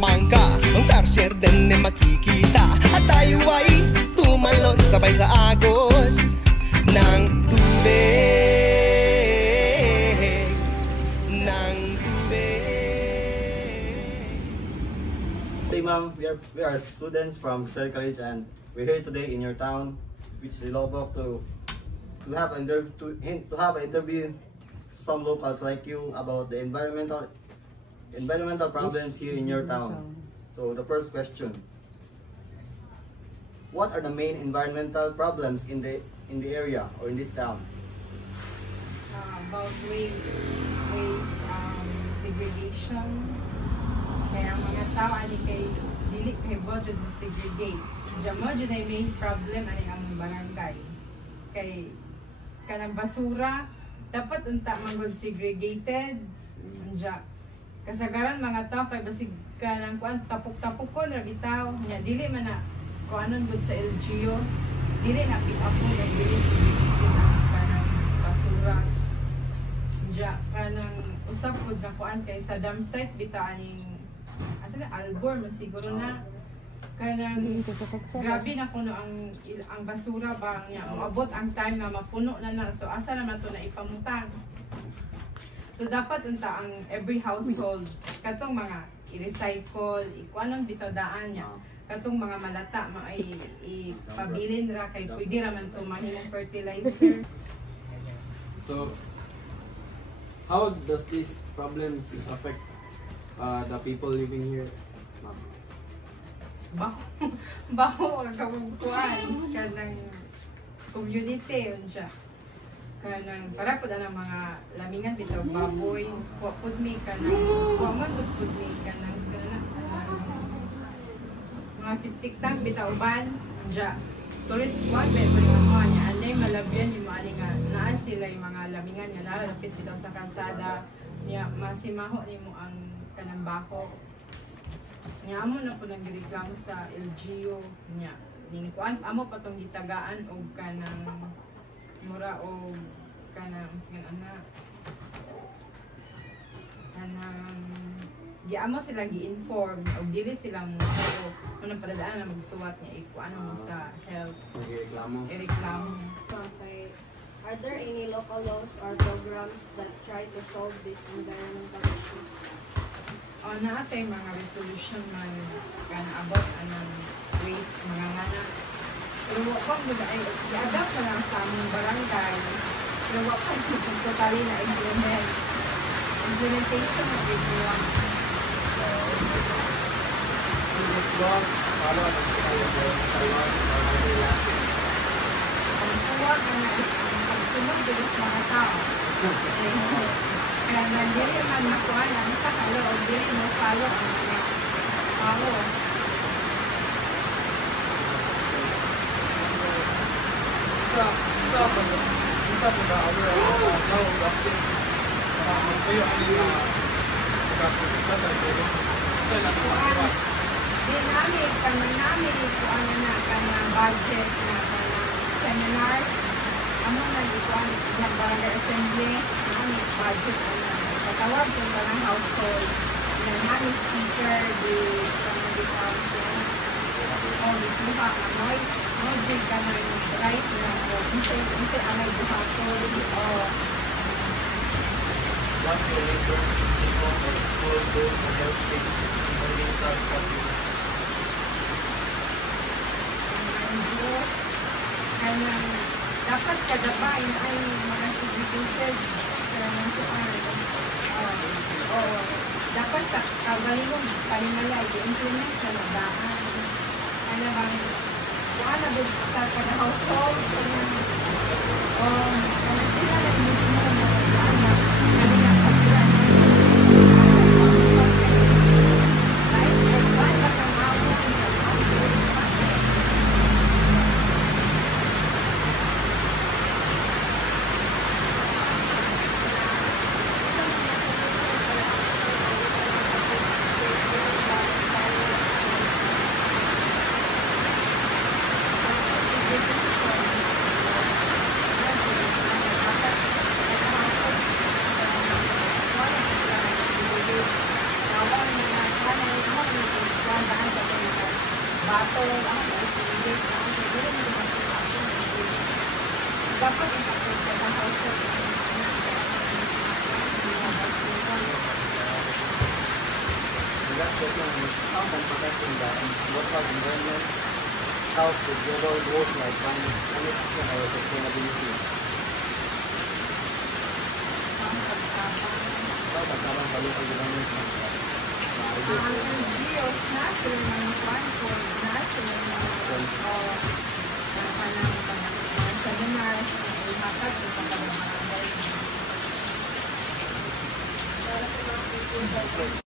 mangka, ang tarsier din ay makikita. At tayo ay tumalon sabay sa agos ng tubig. Ng tubig. Hey ma'am, we are students from Sir College and we're here today in your town, which is Ilobok, to have an interview some locals like you about the environmental problems here in your town. So the first question: what are the main environmental problems in the area or in this town? About waste, segregation. Kaya ang mga tao ani kay dili kay budget na segregate. Diyan mo dyan ay main problem ani ang barangay. Kay kanang basura dapat unta manggod segregated. Diyan kasagaran mga tao kay basig kanang kuan tapok-tapokon ra bitaw nya dili man na kuanon gud sa LGU. Dili na pick up mo yung dili segregated ang kanang basura. Diyan kanang usap pud na kuan kay sa dam site bitaw aning asa na Albor man siguro na kanang grabe na kuno ang basura ba niya maabot ang time na mapuno na so asa naman to na ipamutang. So dapat unta ang every household katong mga i-recycle ikuanon bitaw daan niya katong mga malata ipabilin ra kay pwede ra man to mahimong fertilizer. So how does these problems affect the people living here? Baho ang kamugkuan kanang community unsya kanang para pud ang mga lamingan bitaw baboy wa pud mi kanang wa man pud mi kanang mga septic tank bitaw ban unsya tourist one bed pud mo nya anay malabyan yung mga nga naa sila yung mga lamingan nga narapit bitaw sa kalsada niya masimaho nimo ang kanang bako. Nya amo na po nagreklamo sa LGU nya ning kuan amo patong gitagaan og kanang mura og kanang sige ana kanang di amo sila gi-inform og dili sila mo una padadaan na magsuwat nya ikuan mo sa health reklamo. Okay. Are there any local laws or programs that try to solve these environmental issues? Naatay mga resolution man kana abot anang waste mga ngana. Pero wa pa mo ay i-adapt na lang sa among barangay. Pero wa pa mo totally na implementation of it one. Ang tuwag ang sunod din sa mga tao. Kaya nandiri man nakuha lang sa kalo o diri mo follow ang mga tao. Dinamik kanang namin ikuan na kanang budget na kanang seminar. Amo na ikuan na barangay assembly. Namin budget na patawag yung barang household na namin speaker di kanang di council. O disuha na noy ka na yung right na o hindi anay buhatol o What will you do for school to help environmental problems? kanang dapat kada bahin ay mga segregated kanang kuan dapat kagalingong paningalay i-implement sa nadaan ano bang kuan na sa kada household kanang sila na mismo na na kanina pagkuan bato, ako na isinigay sa ako. So, gano'n mo naman sa ako. Dapat yung kapag sa house sa The last question is, how can protecting the local environment help with global goals like climate action or sustainability? How pagkabang sa local government ang NGOs natin, mga kwan for natin, kanang seminars, ihakat sa pagkababarangay. Para sa mga